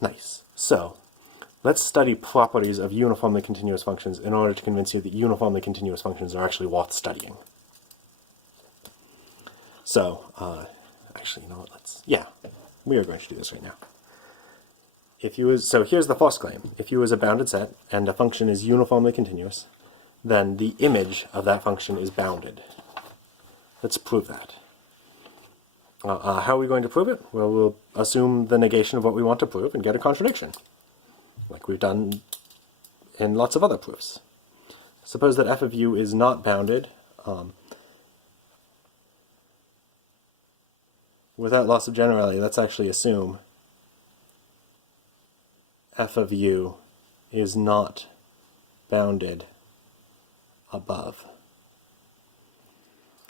Nice. So, let's study properties of uniformly continuous functions in order to convince you that uniformly continuous functions are actually worth studying. So, actually, you know what, we are going to do this right now. So here's the first claim. If U is a bounded set and a function is uniformly continuous, then the image of that function is bounded. Let's prove that. How are we going to prove it? Well, we'll assume the negation of what we want to prove and get a contradiction, like we've done in lots of other proofs. Suppose that f of u is not bounded without loss of generality. Let's actually assume f of u is not bounded above.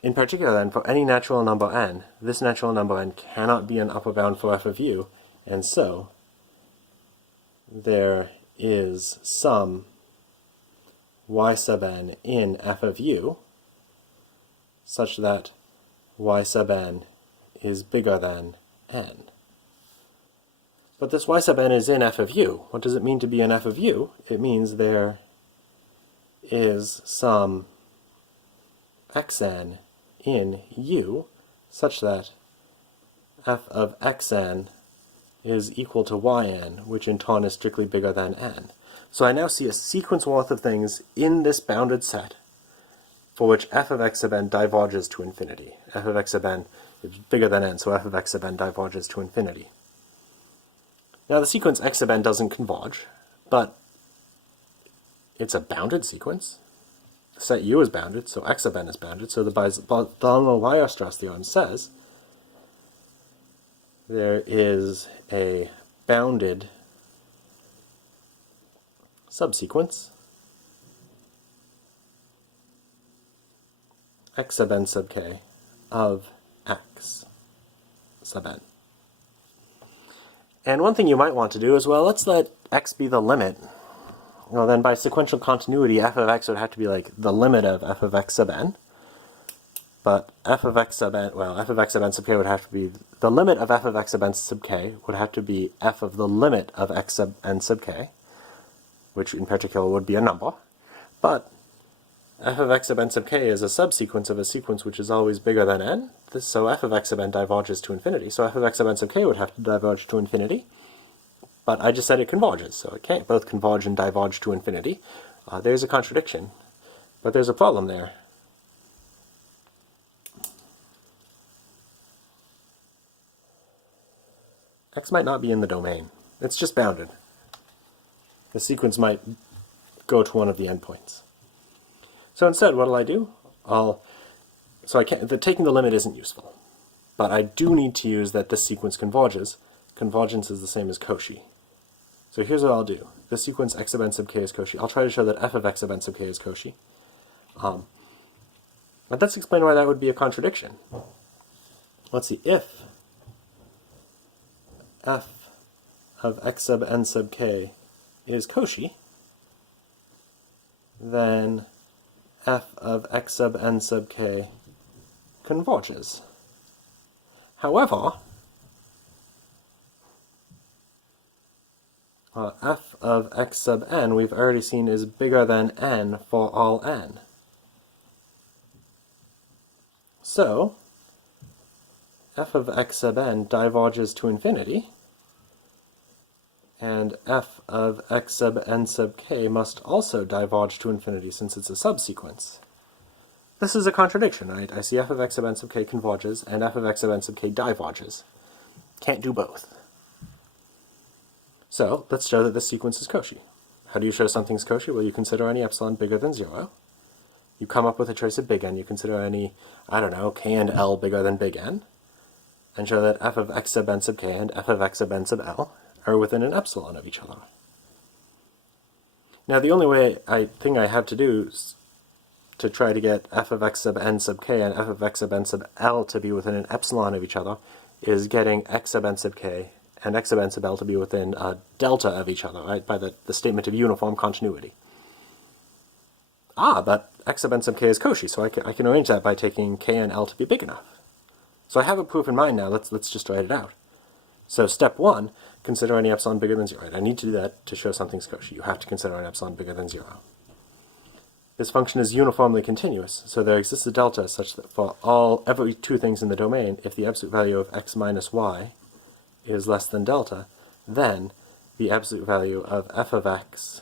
In particular, then, for any natural number n, this natural number n cannot be an upper bound for f of u, and so there is some y sub n in f of u such that y sub n is bigger than n. But this y sub n is in f of u. What does it mean to be in f of u? It means there is some xn in u such that f of xn is equal to yn, which in turn is strictly bigger than n. So I now see a sequence worth of things in this bounded set for which f of x sub n diverges to infinity. F of x sub n is bigger than n, so f of x sub n diverges to infinity. Now the sequence x sub n doesn't converge, but it's a bounded sequence. Set U is bounded, so x sub n is bounded, so the Bartholomew-Weierstrass theorem says there is a bounded subsequence x sub n sub k of x sub n. And one thing you might want to do is, well, let's let x be the limit. Well, then by sequential continuity, f of x would have to be like the limit of f of x sub n. But f of x sub n, well, f of x sub n sub k would have to be, the limit of f of x sub n sub k would have to be f of the limit of x sub n sub k, which in particular would be a number. But f of x sub n sub k is a subsequence of a sequence which is always bigger than n, so f of x sub n diverges to infinity. So f of x sub n sub k would have to diverge to infinity. But I just said it converges, so it can't both converge and diverge to infinity. There's a contradiction, but there's a problem there. X might not be in the domain. It's just bounded. The sequence might go to one of the endpoints. So instead, what'll I do? Taking the limit isn't useful, but I do need to use that this sequence converges. Convergence is the same as Cauchy. So here's what I'll do. This sequence x sub n sub k is Cauchy. I'll try to show that f of x sub n sub k is Cauchy. But let's explain why that would be a contradiction. Let's see, if f of x sub n sub k is Cauchy, then f of x sub n sub k converges. However, f of x sub n we've already seen is bigger than n for all n. So, f of x sub n diverges to infinity, and f of x sub n sub k must also diverge to infinity since it's a subsequence. This is a contradiction, right? I see f of x sub n sub k converges, and f of x sub n sub k diverges. Can't do both. So, let's show that this sequence is Cauchy. How do you show something's Cauchy? Well, you consider any epsilon bigger than 0. You come up with a choice of big N. You consider any, I don't know, k and L bigger than big N, and show that f of x sub n sub k and f of x sub n sub L are within an epsilon of each other. Now, the only thing I have to do to try to get f of x sub n sub k and f of x sub n sub L to be within an epsilon of each other is getting x sub n sub k and x sub n sub L to be within a delta of each other, right, by the statement of uniform continuity. But x sub n sub k is Cauchy, so I can arrange that by taking k and L to be big enough. So I have a proof in mind now. Let's just write it out. So step 1, consider any epsilon bigger than 0. Right? I need to do that to show something's Cauchy. You have to consider an epsilon bigger than 0. This function is uniformly continuous, so there exists a delta such that for every two things in the domain, if the absolute value of x minus y is less than delta, then the absolute value of f of x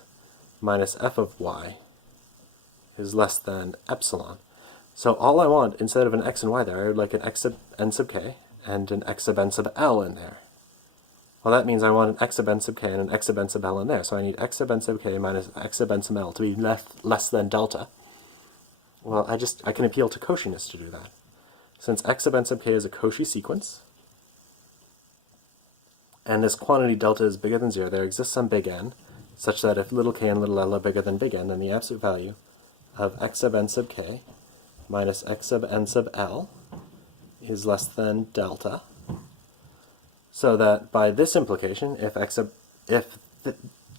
minus f of y is less than epsilon. So all I want, instead of an x and y there, I would like an x sub n sub k and an x sub n sub l in there. Well, that means I want an x sub n sub k and an x sub n sub l in there. So I need x sub n sub k minus x sub n sub l to be less than delta. Well, I can appeal to Cauchiness to do that. Since x sub n sub k is a Cauchy sequence, and this quantity delta is bigger than 0, there exists some big N, such that if little k and little l are bigger than big N, then the absolute value of x sub n sub k minus x sub n sub l is less than delta. So that by this implication, if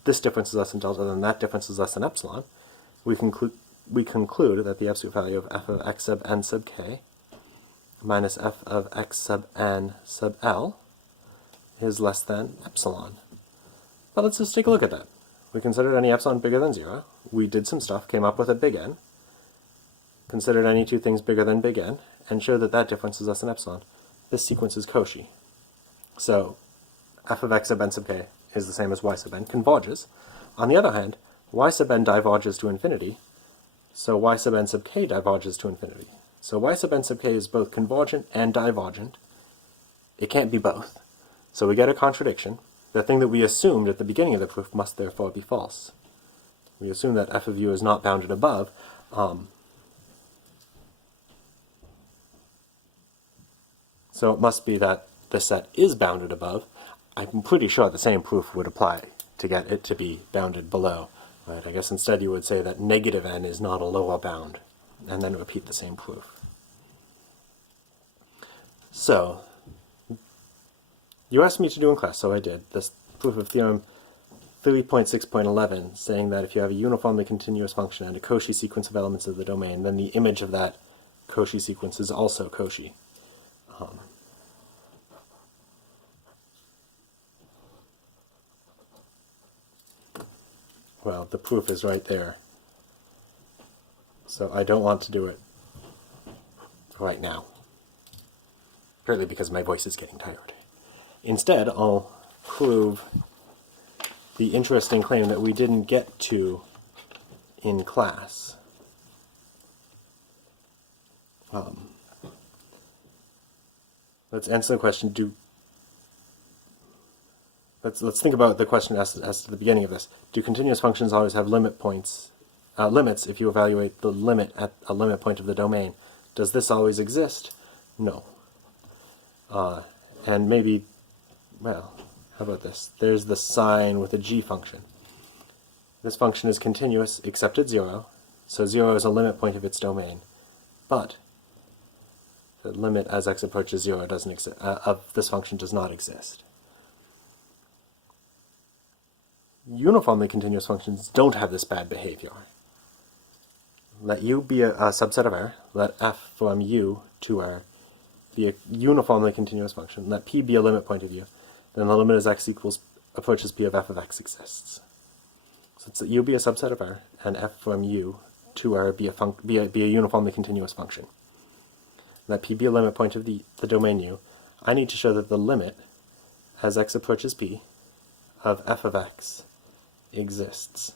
this difference is less than delta, then that difference is less than epsilon, we conclude that the absolute value of f of x sub n sub k minus f of x sub n sub l is less than epsilon. But let's just take a look at that. We considered any epsilon bigger than 0. We did some stuff, came up with a big N, considered any two things bigger than big N, and showed that that difference is less than epsilon. This sequence is Cauchy. So f of x sub n sub k is the same as y sub n, converges. On the other hand, y sub n diverges to infinity, so y sub n sub k diverges to infinity. So y sub n sub k is both convergent and divergent. It can't be both. So we get a contradiction. The thing that we assumed at the beginning of the proof must therefore be false. We assume that f of u is not bounded above. So it must be that the set is bounded above. I'm pretty sure the same proof would apply to get it to be bounded below. Right? I guess instead you would say that negative n is not a lower bound, and then repeat the same proof. So, you asked me to do in class, so I did. This proof of theorem 3.6.11, saying that if you have a uniformly continuous function and a Cauchy sequence of elements of the domain, then the image of that Cauchy sequence is also Cauchy. Well, the proof is right there. So I don't want to do it right now. Partly because my voice is getting tired. Instead, I'll prove the interesting claim that we didn't get to in class. Let's answer the question, Let's think about the question asked to the beginning of this. Do continuous functions always have limits if you evaluate the limit at a limit point of the domain? Does this always exist? No. And maybe, well, how about this? There's the sine with a g function. This function is continuous except at 0, so 0 is a limit point of its domain. But the limit as x approaches 0 doesn't exist, of this function does not exist. Uniformly continuous functions don't have this bad behavior. Let u be a subset of R, let f from u to R be a uniformly continuous function, let p be a limit point of u, then the limit as x approaches p of f of x exists. So it's that u be a subset of R, and f from u to R be a uniformly continuous function. Let p be a limit point of the domain u. I need to show that the limit as x approaches p of f of x exists.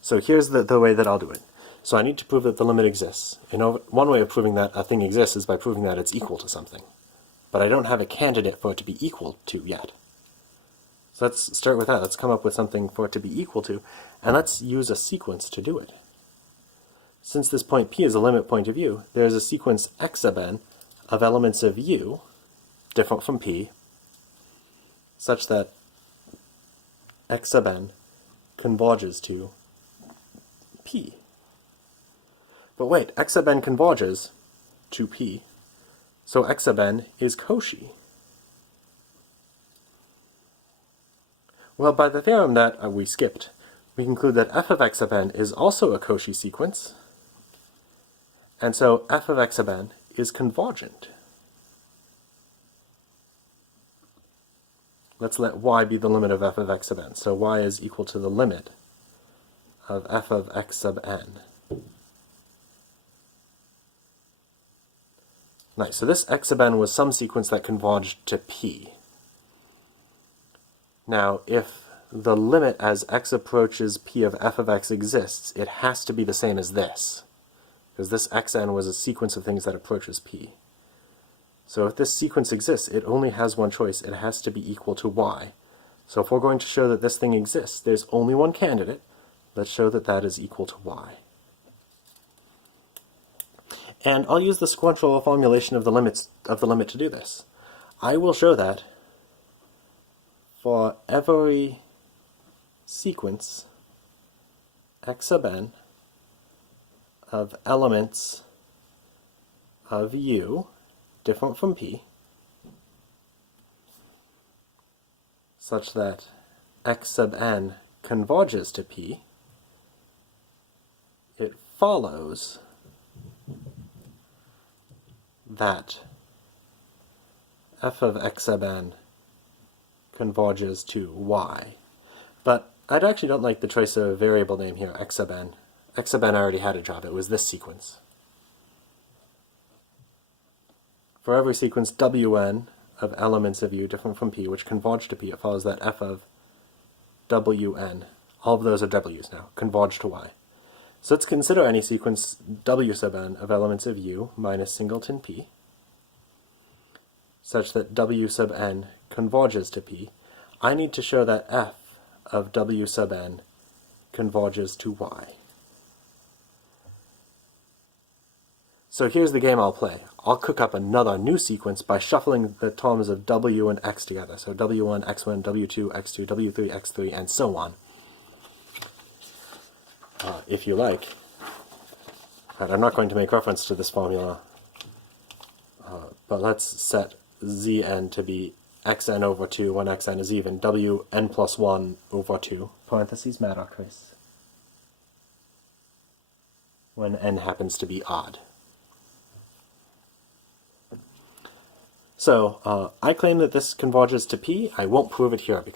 So here's the way that I'll do it. So I need to prove that the limit exists. One way of proving that a thing exists is by proving that it's equal to something. But I don't have a candidate for it to be equal to yet. So let's start with that. Let's come up with something for it to be equal to, and let's use a sequence to do it. Since this point P is a limit point of u, there is a sequence x sub n of elements of u, different from P, such that x sub n converges to P. But wait, x sub n converges to P, so x sub n is Cauchy. Well, by the theorem that we skipped, we conclude that f of x sub n is also a Cauchy sequence, and so f of x sub n is convergent. let's let y be the limit of f of x sub n. So y is equal to the limit of f of x sub n. Nice, so this x sub n was some sequence that converged to p. Now, if the limit as x approaches p of f of x exists, it has to be the same as this, because this xn was a sequence of things that approaches p. So if this sequence exists, it only has one choice. It has to be equal to y. So if we're going to show that this thing exists, there's only one candidate. Let's show that that is equal to y. And I'll use the sequential formulation of the limit to do this. I will show that for every sequence x sub n of elements of u different from p, such that x sub n converges to p, it follows that f of x sub n converges to y. But I actually don't like the choice of a variable name here, x sub n. X sub n already had a job. It was this sequence. For every sequence wn of elements of u different from p, which converge to p, it follows that f of wn, all of those are w's now, converge to y. So let's consider any sequence w sub n of elements of u minus singleton p, such that w sub n converges to p. I need to show that f of w sub n converges to y. So here's the game I'll play. I'll cook up another new sequence by shuffling the terms of w and x together. So w1, x1, w2, x2, w3, x3, and so on. If you like. I'm not going to make reference to this formula, but let's set zn to be xn over 2 when xn is even, wn plus 1 over 2, parentheses Maddox, when n happens to be odd. So, I claim that this converges to p. I won't prove it here because